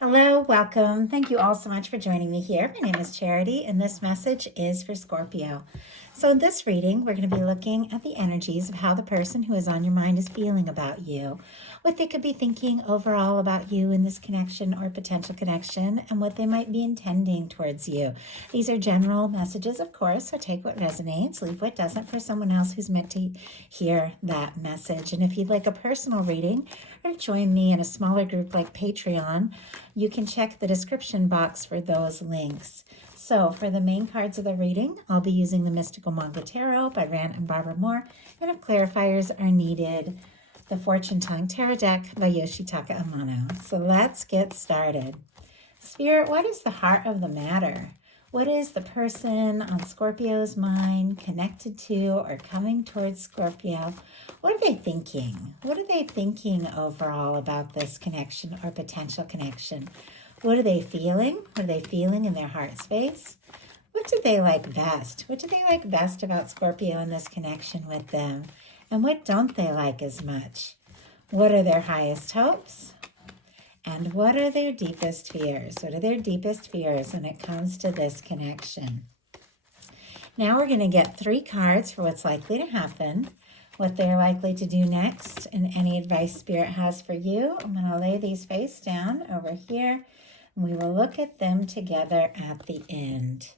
Hello, welcome. Thank you all so much for joining me here. My name is Charity, and this message is for Scorpio. So, in this reading, we're going to be looking at the energies of how the person who is on your mind is feeling about you, what they could be thinking overall about you in this connection or potential connection, and what they might be intending towards you. These are general messages, of course, so take what resonates, leave what doesn't for someone else who's meant to hear that message. And if you'd like a personal reading or join me in a smaller group like Patreon, you can check the description box for those links. So for the main cards of the reading, I'll be using the Mystical Manga Tarot by Rand and Barbara Moore, and if clarifiers are needed, the Fortune Tongue Tarot deck by Yoshitaka Amano. So let's get started. Spirit, what is the heart of the matter? What is the person on Scorpio's mind connected to or coming towards Scorpio? What are they thinking? What are they thinking overall about this connection or potential connection? What are they feeling? What are they feeling in their heart space? What do they like best? What do they like best about Scorpio and this connection with them? And what don't they like as much? What are their highest hopes? And what are their deepest fears? What are their deepest fears when it comes to this connection? Now we're going to get 3 cards for what's likely to happen, what they're likely to do next, and any advice Spirit has for you. I'm going to lay these face down over here, and we will look at them together at the end.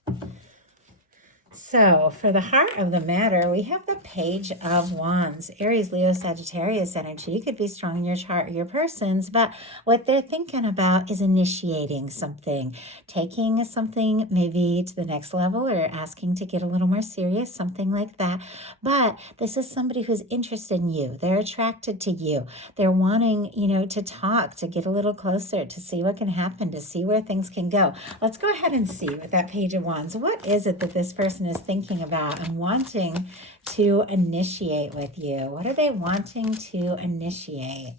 So for the heart of the matter, we have the Page of Wands. Aries, Leo, Sagittarius energy could be strong in your chart or your person's, but what they're thinking about is initiating something, taking something maybe to the next level or asking to get a little more serious, something like that. But this is somebody who's interested in you. They're attracted to you. They're wanting, to talk, to get a little closer, to see what can happen, to see where things can go. Let's go ahead and see with that Page of Wands. What is it that this person is thinking about and wanting to initiate with you? What are they wanting to initiate?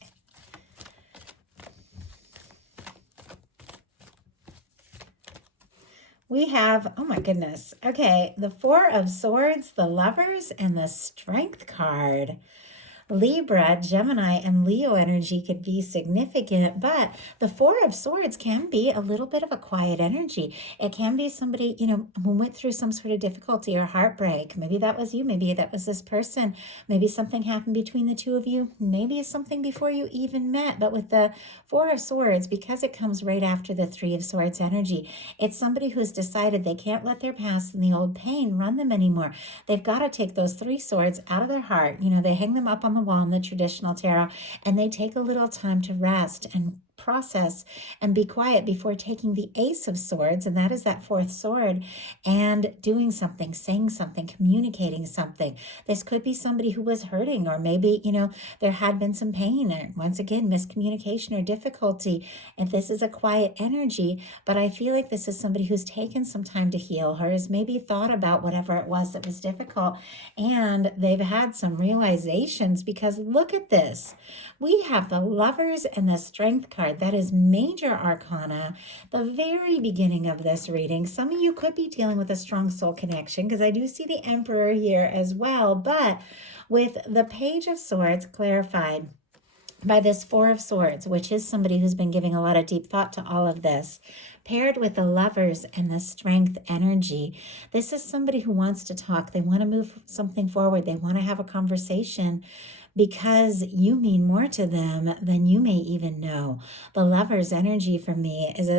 We have, oh my goodness, okay, the Four of Swords, the Lovers, and the Strength card. Libra, Gemini, and Leo energy could be significant, but the Four of Swords can be a little bit of a quiet energy. It can be somebody, who went through some sort of difficulty or heartbreak. Maybe that was you. Maybe that was this person. Maybe something happened between the two of you. Maybe it's something before you even met. But with the Four of Swords, because it comes right after the Three of Swords energy, it's somebody who's decided they can't let their past and the old pain run them anymore. They've got to take those 3 swords out of their heart. They hang them up on the wall in the traditional tarot, and they take a little time to rest and process and be quiet before taking the Ace of Swords, and that is that 4th sword, and doing something, saying something, communicating something. This could be somebody who was hurting, or maybe, there had been some pain, or once again, miscommunication or difficulty. If this is a quiet energy, but I feel like this is somebody who's taken some time to heal, or has maybe thought about whatever it was that was difficult, and they've had some realizations, because look at this. We have the Lovers and the Strength card. That is major arcana, the very beginning of this reading. Some of you could be dealing with a strong soul connection, because I do see the Emperor here as well. But with the Page of Swords clarified by this Four of Swords, which is somebody who's been giving a lot of deep thought to all of this, paired with the Lovers and the Strength energy, this is somebody who wants to talk. They want to move something forward. They want to have a conversation, because you mean more to them than you may even know. The Lover's energy for me is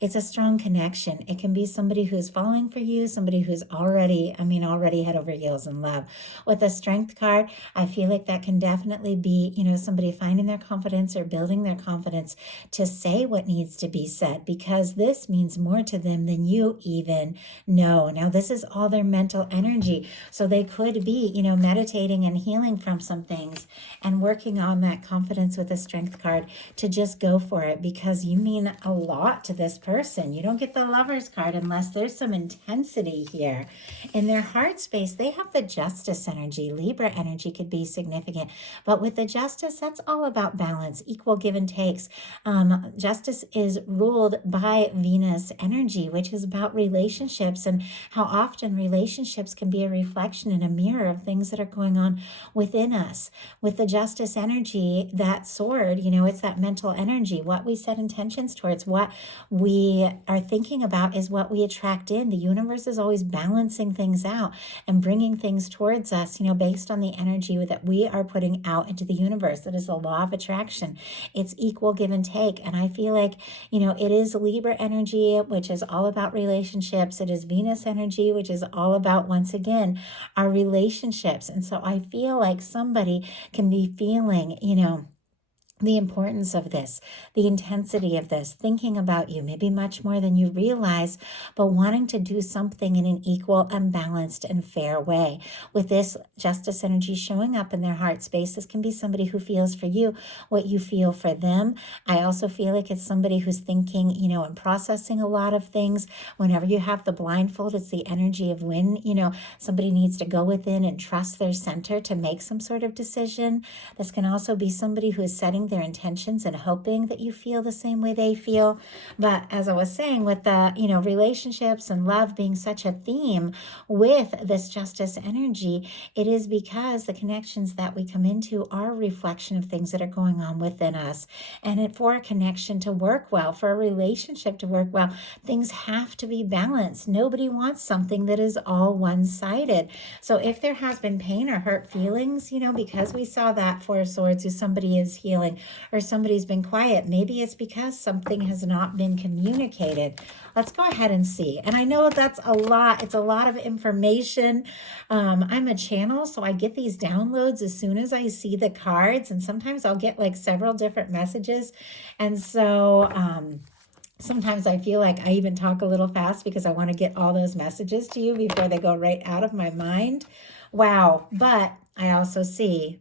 it's a strong connection. It can be somebody who's falling for you, somebody who's already head over heels in love. With the Strength card, I feel like that can definitely be, somebody finding their confidence or building their confidence to say what needs to be said, because this means more to them than you even know. Now, this is all their mental energy. So they could be, meditating and healing from something things and working on that confidence with the Strength card to just go for it, because you mean a lot to this person. You don't get the Lovers card unless there's some intensity here. In their heart space, they have the Justice energy. Libra energy could be significant, but with the Justice, that's all about balance, equal give and takes. Justice is ruled by Venus energy, which is about relationships, and how often relationships can be a reflection and a mirror of things that are going on within us. us. With the justice energy, that sword, it's that mental energy. What we set intentions towards, what we are thinking about is what we attract in. The universe is always balancing things out and bringing things towards us, based on the energy that we are putting out into the universe. That is the law of attraction. It's equal give and take. And I feel like, it is Libra energy, which is all about relationships. It is Venus energy, which is all about, once again, our relationships. And so I feel like somebody can be feeling, the importance of this, the intensity of this, thinking about you, maybe much more than you realize, but wanting to do something in an equal and balanced and fair way. With this justice energy showing up in their heart space, this can be somebody who feels for you what you feel for them. I also feel like it's somebody who's thinking, and processing a lot of things. Whenever you have the blindfold, it's the energy of when, somebody needs to go within and trust their center to make some sort of decision. This can also be somebody who is setting their intentions and hoping that you feel the same way they feel. But as I was saying, with the, relationships and love being such a theme with this justice energy, it is because the connections that we come into are a reflection of things that are going on within us. And for a connection to work well, for a relationship to work well, things have to be balanced. Nobody wants something that is all one-sided. So if there has been pain or hurt feelings, because we saw that Four of Swords, if somebody is healing or somebody's been quiet, maybe it's because something has not been communicated. Let's go ahead and see. And I know that's a lot. It's a lot of information. I'm a channel, so I get these downloads as soon as I see the cards. And sometimes I'll get like several different messages. And so sometimes I feel like I even talk a little fast because I want to get all those messages to you before they go right out of my mind. Wow. But I also see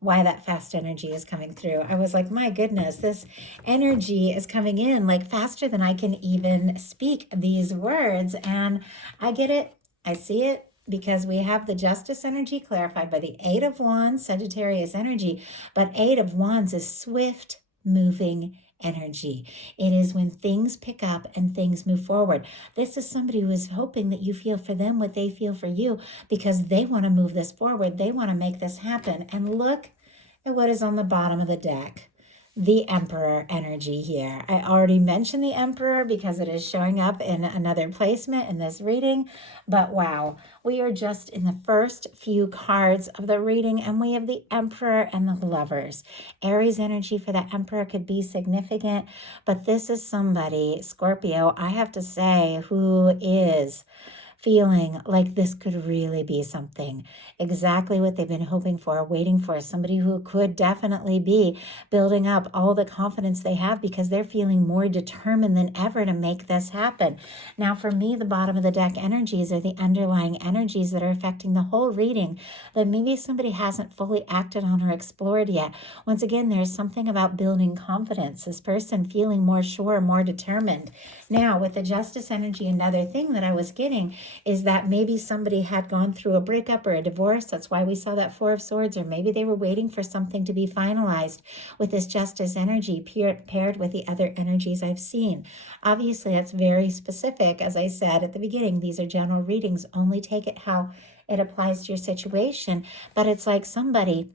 why that fast energy is coming through. I was like, my goodness, this energy is coming in like faster than I can even speak these words. And I get it. I see it. Because we have the justice energy clarified by the Eight of Wands, Sagittarius energy. But Eight of Wands is swift moving energy. It is when things pick up and things move forward. This is somebody who is hoping that you feel for them what they feel for you, because they want to move this forward. They want to make this happen. And look at what is on the bottom of the deck. The Emperor energy here. I already mentioned the Emperor because it is showing up in another placement in this reading. But wow, we are just in the first few cards of the reading, and we have the Emperor and the Lovers. Aries energy for the Emperor could be significant, but this is somebody, Scorpio, I have to say, who is feeling like this could really be something, exactly what they've been hoping for, waiting for, somebody who could definitely be building up all the confidence they have because they're feeling more determined than ever to make this happen. Now, for me, the bottom of the deck energies are the underlying energies that are affecting the whole reading that maybe somebody hasn't fully acted on or explored yet. Once again, there's something about building confidence, this person feeling more sure, more determined. Now, with the Justice energy, another thing that I was getting is that maybe somebody had gone through a breakup or a divorce. That's why we saw that Four of Swords. Or maybe they were waiting for something to be finalized with this Justice energy paired with the other energies I've seen. Obviously, that's very specific. As I said at the beginning, these are general readings. Only take it how it applies to your situation. But it's like somebody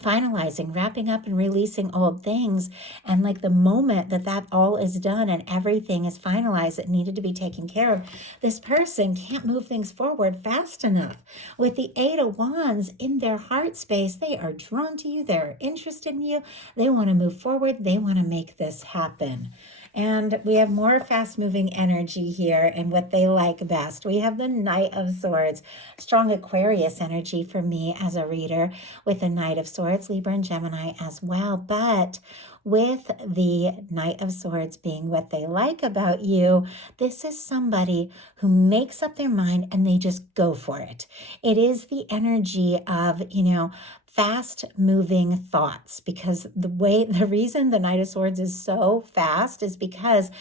finalizing, wrapping up and releasing old things. And like the moment that that all is done and everything is finalized that needed to be taken care of, this person can't move things forward fast enough. With the Eight of Wands in their heart space, they are drawn to you. They're interested in you. They want to move forward. They want to make this happen. And we have more fast-moving energy here and what they like best. We have the Knight of Swords, strong Aquarius energy for me as a reader, with the Knight of Swords, Libra and Gemini as well. But with the Knight of Swords being what they like about you, this is somebody who makes up their mind and they just go for it. It is the energy of, fast moving thoughts, because the reason the Knight of Swords is so fast is because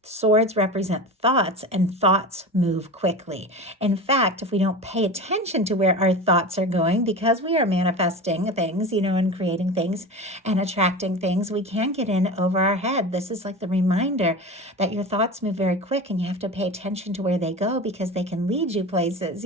Swords represent thoughts, and thoughts move quickly. In fact, if we don't pay attention to where our thoughts are going, because we are manifesting things, and creating things and attracting things, we can get in over our head. This is like the reminder that your thoughts move very quick and you have to pay attention to where they go, because they can lead you places,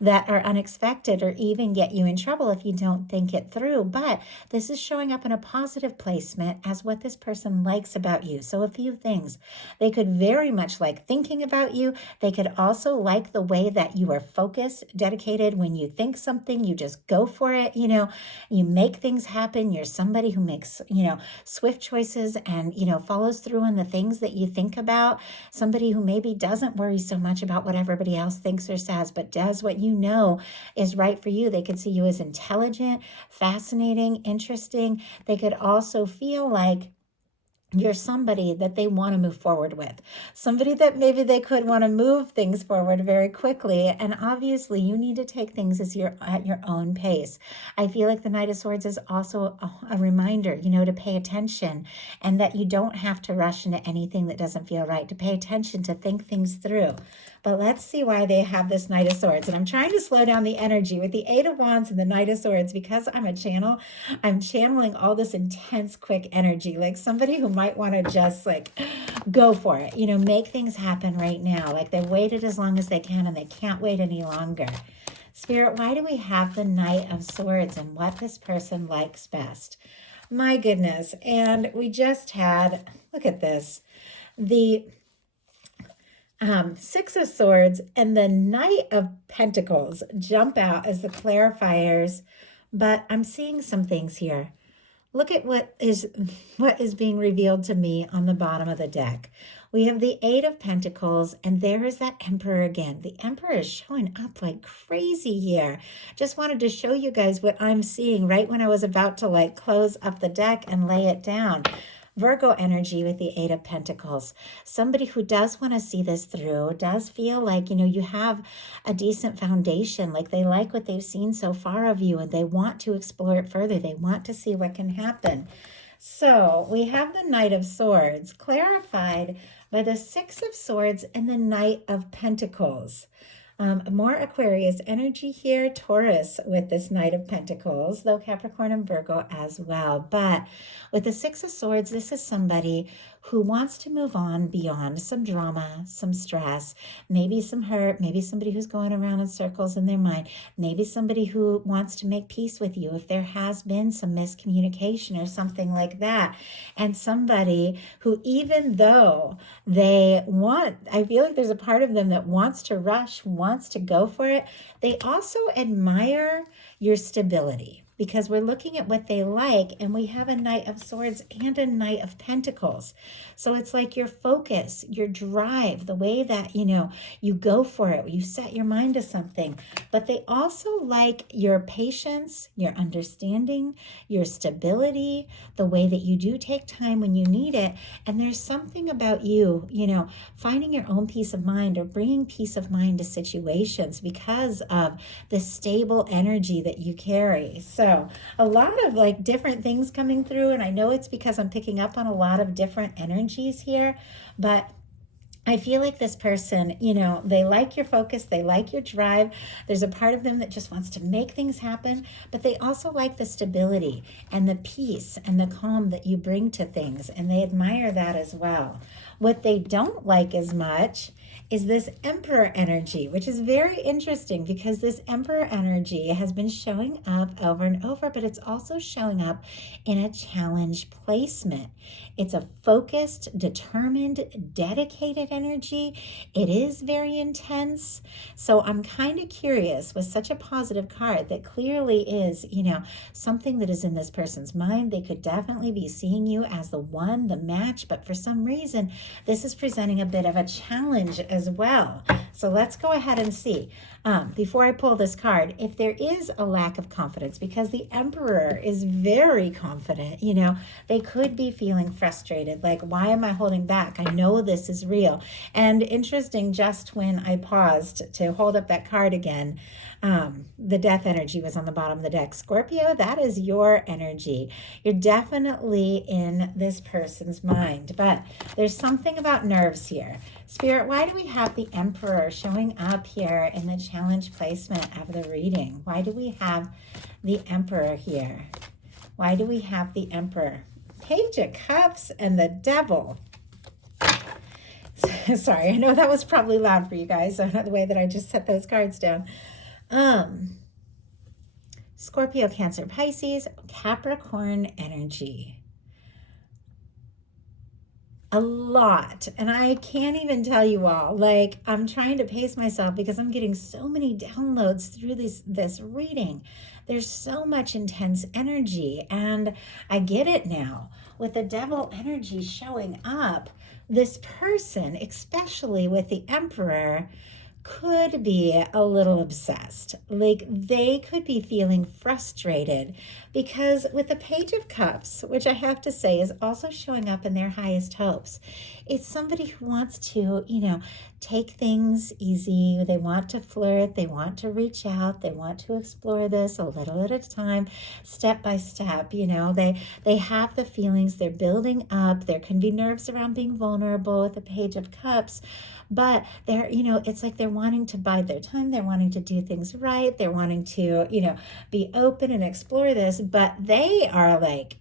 that are unexpected, or even get you in trouble if you don't think it through. But this is showing up in a positive placement as what this person likes about you. So a few things. They could very much like thinking about you. They could also like the way that you are focused, dedicated. When you think something, you just go for it. You make things happen. You're somebody who makes, swift choices and, follows through on the things that you think about. Somebody who maybe doesn't worry so much about what everybody else thinks or says, but does what you know is right for you. They could see you as intelligent, fascinating, interesting. They could also feel like you're somebody that they want to move forward with, somebody that maybe they could want to move things forward very quickly. And obviously you need to take things as at your own pace. I feel like the Knight of Swords is also a reminder, to pay attention, and that you don't have to rush into anything that doesn't feel right, to pay attention, to think things through. But let's see why they have this Knight of Swords. And I'm trying to slow down the energy with the Eight of Wands and the Knight of Swords, because I'm a channel. I'm channeling all this intense, quick energy, like somebody who might want to just like go for it, make things happen right now. Like they waited as long as they can and they can't wait any longer. Spirit, why do we have the Knight of Swords and what this person likes best? My goodness. And we just had, look at this, the Six of Swords and the Knight of Pentacles jump out as the clarifiers, but I'm seeing some things here. Look at what is being revealed to me on the bottom of the deck. We have the Eight of Pentacles, and there is that Emperor again. The Emperor is showing up like crazy here. Just wanted to show you guys what I'm seeing right when I was about to close up the deck and lay it down. Virgo energy with the Eight of Pentacles. Somebody who does want to see this through, does feel like, you have a decent foundation, like they like what they've seen so far of you and they want to explore it further. They want to see what can happen. So we have the Knight of Swords clarified by the Six of Swords and the Knight of Pentacles. More Aquarius energy here, Taurus with this Knight of Pentacles, though Capricorn and Virgo as well. But with the Six of Swords, this is somebody who wants to move on beyond some drama, some stress, maybe some hurt, maybe somebody who's going around in circles in their mind, maybe somebody who wants to make peace with you if there has been some miscommunication or something like that. And somebody who, even though I feel like there's a part of them that wants to rush, wants to go for it, they also admire your stability, because we're looking at what they like, and we have a Knight of Swords and a Knight of Pentacles. So it's like your focus, your drive, the way that, you go for it, you set your mind to something. But they also like your patience, your understanding, your stability, the way that you do take time when you need it. And there's something about you, finding your own peace of mind or bringing peace of mind to situations because of the stable energy that you carry. So a lot of different things coming through, and I know it's because I'm picking up on a lot of different energies here, but I feel like this person, they like your focus, they like your drive. There's a part of them that just wants to make things happen, but they also like the stability and the peace and the calm that you bring to things, and they admire that as well. What they don't like as much is this Emperor energy, which is very interesting because this Emperor energy has been showing up over and over, but it's also showing up in a challenge placement. It's a focused, determined, dedicated energy. It is very intense. So I'm kind of curious, with such a positive card that clearly is, something that is in this person's mind. They could definitely be seeing you as the one, the match, but for some reason, this is presenting a bit of a challenge challenge as well. So let's go ahead and see. Before I pull this card, if there is a lack of confidence, because the Emperor is very confident, they could be feeling frustrated. Like, why am I holding back? I know this is real. And interesting, just when I paused to hold up that card again, the death energy was on the bottom of the deck. Scorpio, that is your energy. You're definitely in this person's mind, but there's something about nerves here. Spirit, why do we have the Emperor showing up here in the challenge placement of the reading? Why do we have the Emperor here? Why do we have the Emperor? Page of Cups and the Devil. Sorry, I know that was probably loud for you guys, the way that I just set those cards down. Scorpio, Cancer, Pisces, Capricorn energy. A lot. And I can't even tell you all. Like, I'm trying to pace myself because I'm getting so many downloads through this reading. There's so much intense energy, and I get it now. With the Devil energy showing up, this person, especially with the Emperor, could be a little obsessed. Like, they could be feeling frustrated because with the Page of Cups, which I have to say is also showing up in their highest hopes, it's somebody who wants to, take things easy. They want to flirt. They want to reach out. They want to explore this a little at a time, step by step. They have the feelings. They're building up. There can be nerves around being vulnerable with the Page of Cups. But they're, it's like they're wanting to bide their time. They're wanting to do things right. They're wanting to, be open and explore this. But they are like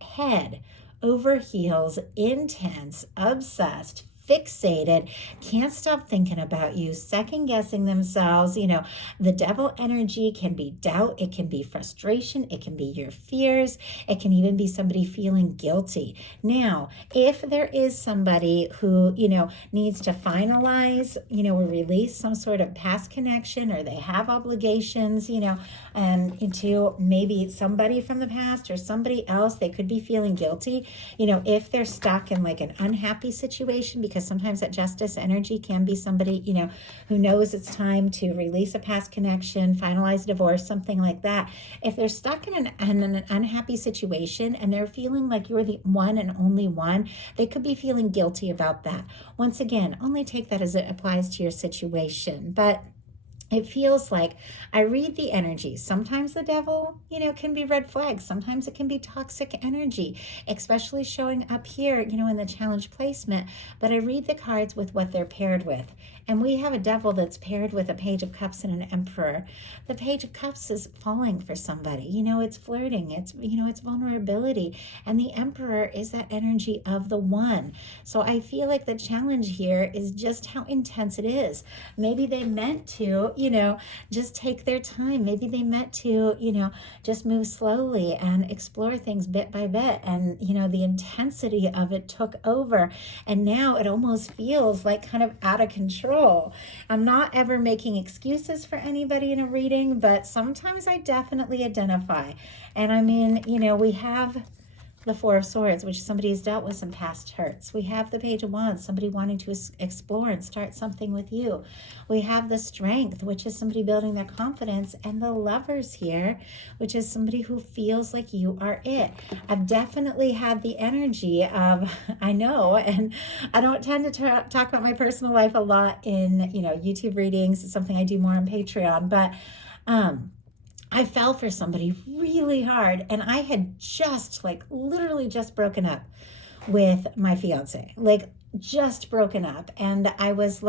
head over heels, intense, obsessed, fixated, can't stop thinking about you, second guessing themselves. The Devil energy can be doubt, it can be frustration, it can be your fears, it can even be somebody feeling guilty. Now, if there is somebody who, needs to finalize, or release some sort of past connection, or they have obligations, and into maybe somebody from the past or somebody else, they could be feeling guilty, if they're stuck in like an unhappy situation, because sometimes that Justice energy can be somebody, who knows it's time to release a past connection, finalize a divorce, something like that. If they're stuck in an unhappy situation and they're feeling like you're the one and only one, they could be feeling guilty about that. Once again, only take that as it applies to your situation. But it feels like I read the energy. Sometimes the Devil, can be red flags. Sometimes it can be toxic energy, especially showing up here, in the challenge placement. But I read the cards with what they're paired with. And we have a Devil that's paired with a Page of Cups and an Emperor. The Page of Cups is falling for somebody. It's flirting. It's, it's vulnerability. And the Emperor is that energy of the one. So I feel like the challenge here is just how intense it is. Maybe they meant to, just take their time. Maybe they meant to, just move slowly and explore things bit by bit. And, the intensity of it took over. And now it almost feels like kind of out of control. I'm not ever making excuses for anybody in a reading, but sometimes I definitely identify. And I mean, we have the Four of Swords, which somebody has dealt with some past hurts. We have the Page of Wands, somebody wanting to explore and start something with you. We have the Strength, which is somebody building their confidence, and the Lovers here, which is somebody who feels like you are it. I've definitely had the energy of, I know, and I don't tend to talk about my personal life a lot in, YouTube readings. It's something I do more on Patreon, but I fell for somebody really hard, and I had just literally just broken up with my fiance, just broken up. And I was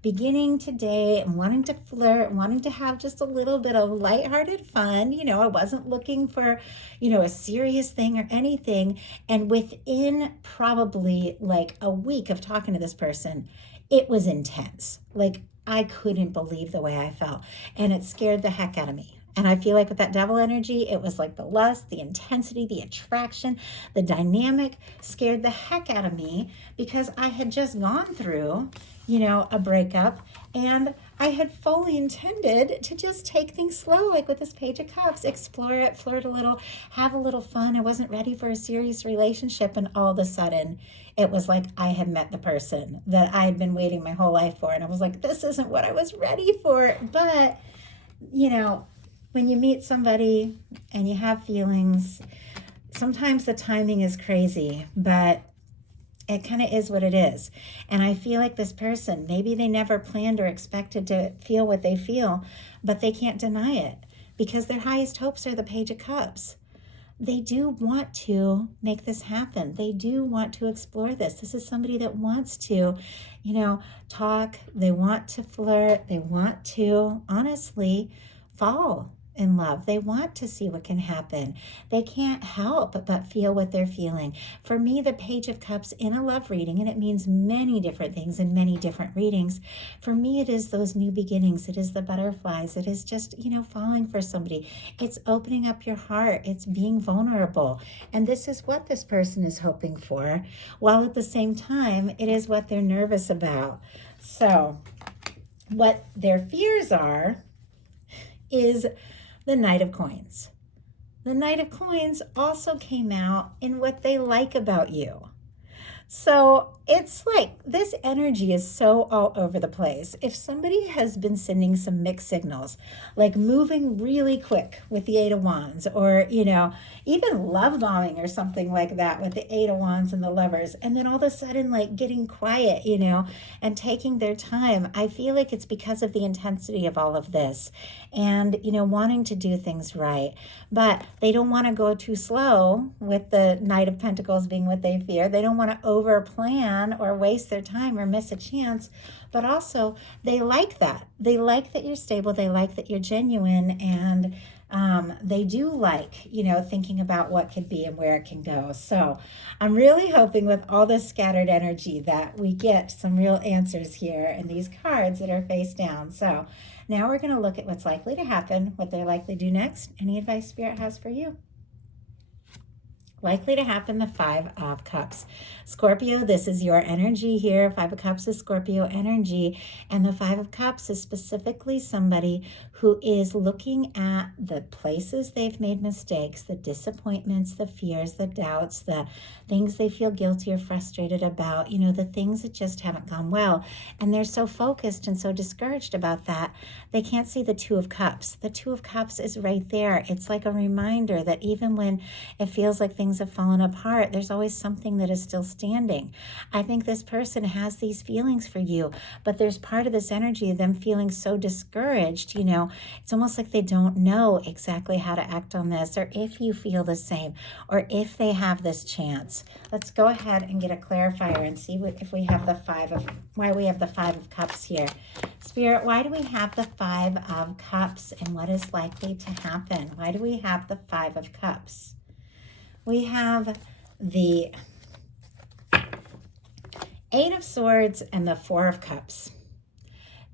beginning to date and wanting to flirt and wanting to have just a little bit of lighthearted fun. I wasn't looking for, a serious thing or anything. And within probably a week of talking to this person, it was intense. I couldn't believe the way I felt, and it scared the heck out of me. And I feel like with that devil energy, it was like the lust, the intensity, the attraction, the dynamic scared the heck out of me because I had just gone through, a breakup, and I had fully intended to just take things slow, like with this Page of Cups, explore it, flirt a little, have a little fun. I wasn't ready for a serious relationship, and all of a sudden, it was like I had met the person that I had been waiting my whole life for. And I was like, this isn't what I was ready for. But, when you meet somebody and you have feelings, sometimes the timing is crazy, but it kind of is what it is. And I feel like this person, maybe they never planned or expected to feel what they feel, but they can't deny it because their highest hopes are the Page of Cups. They do want to make this happen. They do want to explore this. This is somebody that wants to, talk. They want to flirt. They want to, honestly, fall in love. They want to see what can happen. They can't help but feel what they're feeling. For me, the Page of Cups in a love reading, and it means many different things in many different readings. For me, it is those new beginnings. It is the butterflies. It is just, falling for somebody. It's opening up your heart. It's being vulnerable. And this is what this person is hoping for, while at the same time, it is what they're nervous about. So what their fears are is the Knight of Coins. The Knight of Coins also came out in what they like about you. So it's like this energy is so all over the place. If somebody has been sending some mixed signals, like moving really quick with the Eight of Wands, or, even love bombing or something like that with the Eight of Wands and the Lovers, and then all of a sudden like getting quiet, and taking their time, I feel like it's because of the intensity of all of this and, wanting to do things right. But they don't want to go too slow with the Knight of Pentacles being what they fear. They don't want to over plan or waste their time or miss a chance. But also, they like that. They like that you're stable. They like that you're genuine. And they do like, thinking about what could be and where it can go. So I'm really hoping with all this scattered energy that we get some real answers here in these cards that are face down. So now we're going to look at what's likely to happen, what they're likely to do next, any advice Spirit has for you. Likely to happen, the Five of Cups. Scorpio, this is your energy here. Five of Cups is Scorpio energy. And the Five of Cups is specifically somebody who is looking at the places they've made mistakes, the disappointments, the fears, the doubts, the things they feel guilty or frustrated about, the things that just haven't gone well. And they're so focused and so discouraged about that, they can't see the Two of Cups. The Two of Cups is right there. It's like a reminder that even when it feels like things have fallen apart, there's always something that is still standing. I think this person has these feelings for you, but there's part of this energy of them feeling so discouraged, it's almost like they don't know exactly how to act on this, or if you feel the same, or if they have this chance. Let's go ahead and get a clarifier and see if we have why we have the Five of Cups here. Spirit, why do we have the Five of Cups, and what is likely to happen? Why do we have the Five of Cups? We have the Eight of Swords and the Four of Cups.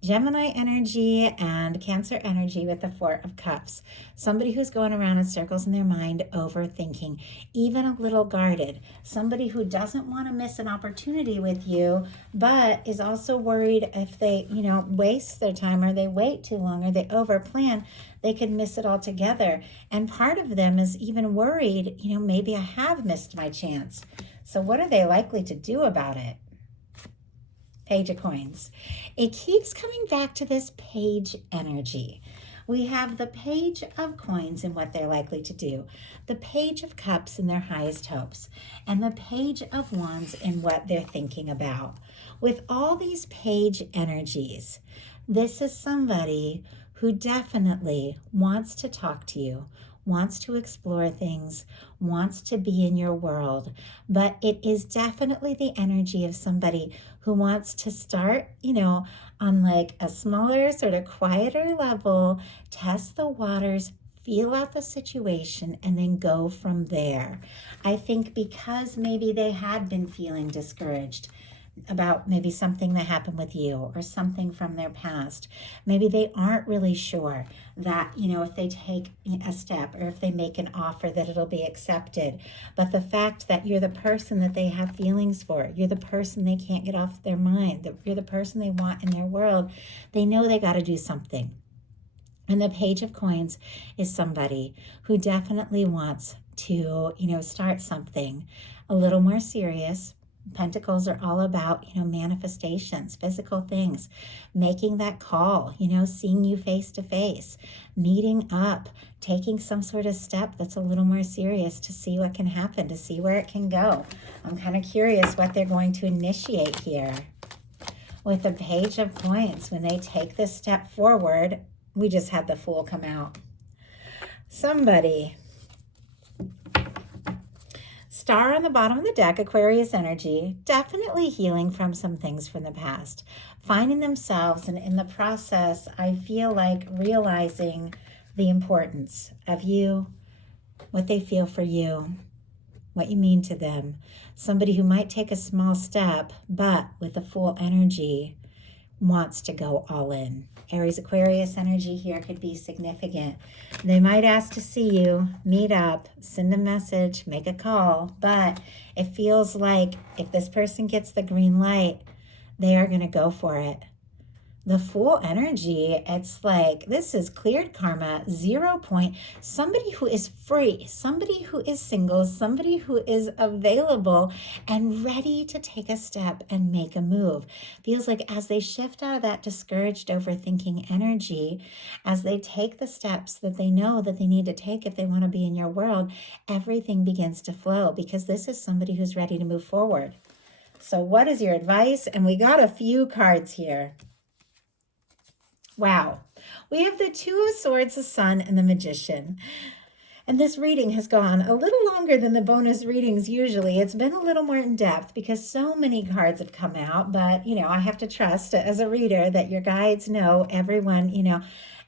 Gemini energy and Cancer energy with the Four of Cups. Somebody who's going around in circles in their mind, overthinking, even a little guarded. Somebody who doesn't want to miss an opportunity with you, but is also worried if they, waste their time, or they wait too long, or they overplan, they could miss it altogether. And part of them is even worried, maybe I have missed my chance. So what are they likely to do about it? Page of Coins. It keeps coming back to this page energy. We have the Page of Coins and what they're likely to do, the Page of Cups and their highest hopes, and the Page of Wands and what they're thinking about. With all these page energies, this is somebody who definitely wants to talk to you, wants to explore things, wants to be in your world, but it is definitely the energy of somebody who wants to start, on like a smaller, sort of quieter level, test the waters, feel out the situation, and then go from there. I think because maybe they had been feeling discouraged, about maybe something that happened with you or something from their past. Maybe they aren't really sure that, if they take a step or if they make an offer that it'll be accepted. But the fact that you're the person that they have feelings for, you're the person they can't get off their mind, that you're the person they want in their world, they know they got to do something. And the Page of Coins is somebody who definitely wants to, start something a little more serious. Pentacles are all about, manifestations, physical things, making that call, seeing you face to face, meeting up, taking some sort of step that's a little more serious to see what can happen, to see where it can go. I'm kind of curious what they're going to initiate here. With the Page of Coins, when they take this step forward, we just had the Fool come out. Somebody. Star on the bottom of the deck, Aquarius energy, definitely healing from some things from the past. Finding themselves, and in the process, I feel like realizing the importance of you, what they feel for you, what you mean to them. Somebody who might take a small step, but with the Fool energy, wants to go all in. Aries Aquarius energy here could be significant. They might ask to see you, meet up, send a message, make a call, but it feels like if this person gets the green light, they are going to go for it. The Fool energy, it's like this is cleared karma, 0 point. Somebody who is free, somebody who is single, somebody who is available and ready to take a step and make a move. Feels like as they shift out of that discouraged, overthinking energy, as they take the steps that they know that they need to take if they want to be in your world, everything begins to flow because this is somebody who's ready to move forward. So what is your advice? And we got a few cards here. Wow. We have the Two of Swords, the Sun, and the Magician. And this reading has gone a little longer than the bonus readings usually. It's been a little more in depth because so many cards have come out. But, I have to trust as a reader that your guides know everyone,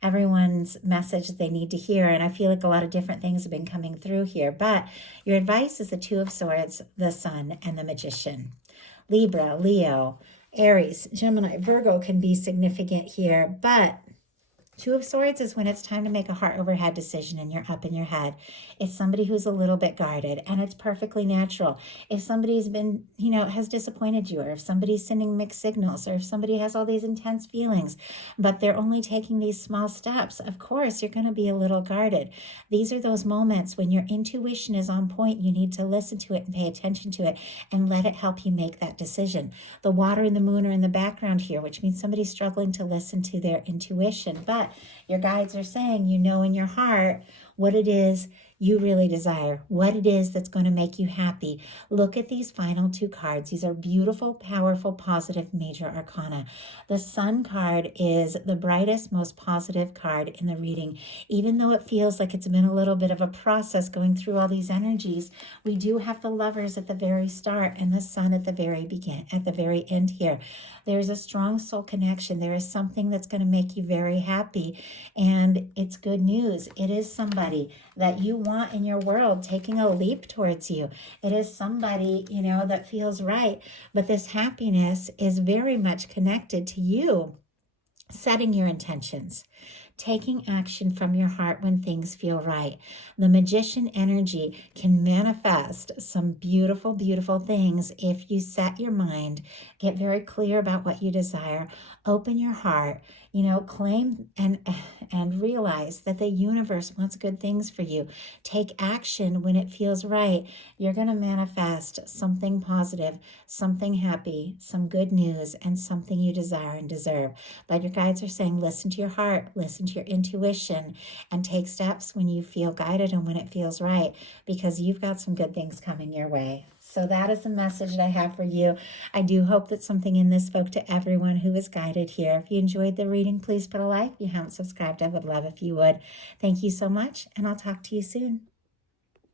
everyone's message that they need to hear. And I feel like a lot of different things have been coming through here. But your advice is the Two of Swords, the Sun, and the Magician. Libra, Leo, Aries, Gemini, Virgo can be significant here, but Two of Swords is when it's time to make a heart over head decision and you're up in your head. It's somebody who's a little bit guarded, and it's perfectly natural. If somebody's been, has disappointed you, or if somebody's sending mixed signals, or if somebody has all these intense feelings, but they're only taking these small steps, of course, you're going to be a little guarded. These are those moments when your intuition is on point. You need to listen to it and pay attention to it and let it help you make that decision. The water and the moon are in the background here, which means somebody's struggling to listen to their intuition, but your guides are saying, in your heart what it is you really desire, what it is that's going to make you happy. Look at these final two cards. These are beautiful, powerful, positive major arcana. The Sun card is the brightest, most positive card in the reading. Even though it feels like it's been a little bit of a process going through all these energies, we do have the Lovers at the very start and the Sun at the very end here. There's a strong soul connection. There is something that's going to make you very happy, and it's good news. It is somebody that you want in your world taking a leap towards you. It is somebody, that feels right, but this happiness is very much connected to you setting your intentions, taking action from your heart when things feel right. The Magician energy can manifest some beautiful, beautiful things if you set your mind, get very clear about what you desire, open your heart, claim and realize that the universe wants good things for you. Take action when it feels right. You're going to manifest something positive, something happy, some good news, and something you desire and deserve. But your guides are saying, listen to your heart, listen to your intuition, and take steps when you feel guided and when it feels right, because you've got some good things coming your way. So that is the message that I have for you. I do hope that something in this spoke to everyone who was guided here. If you enjoyed the reading, please put a like. If you haven't subscribed, I would love if you would. Thank you so much, and I'll talk to you soon.